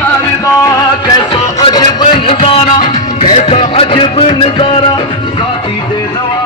कमर कैसा अजब नज़ारा कैसा अजब नज़ारा साथी दे नवा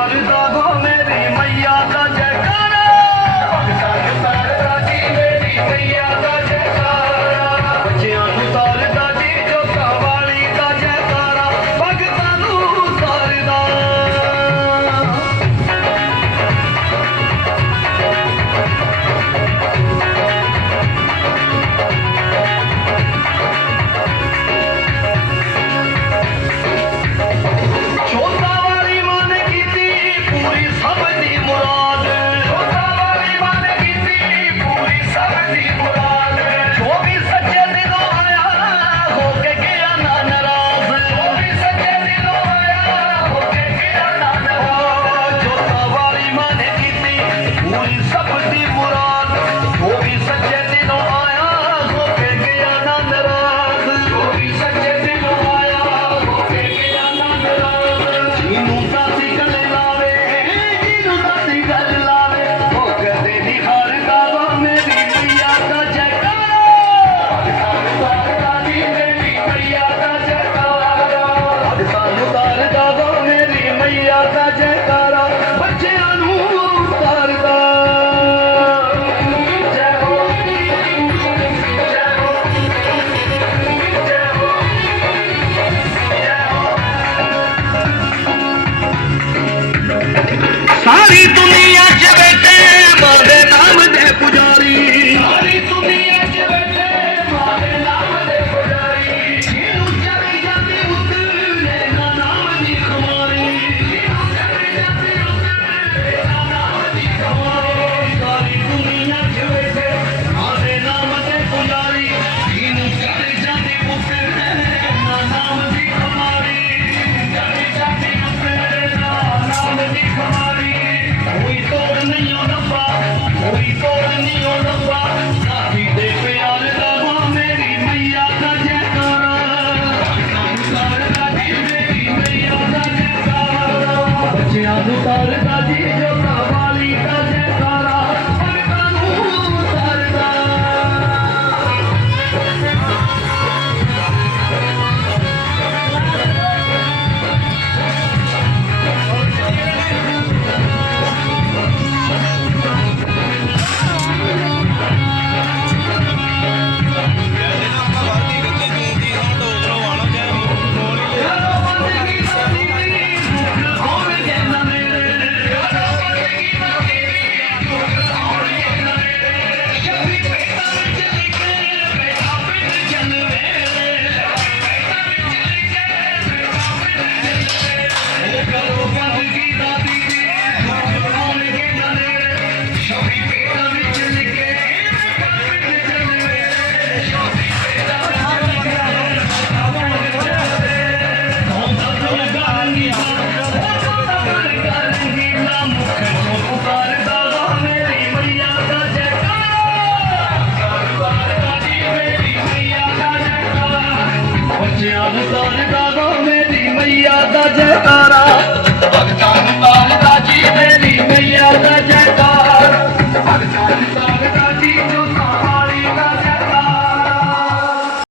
Don't ਬੱਚਿਆਂ ਨੂੰ ਦਾਨ ਕਾ ਗੋਵੇਂ ਮਈਆ ਦਾ ਜੈਕਾਰਾ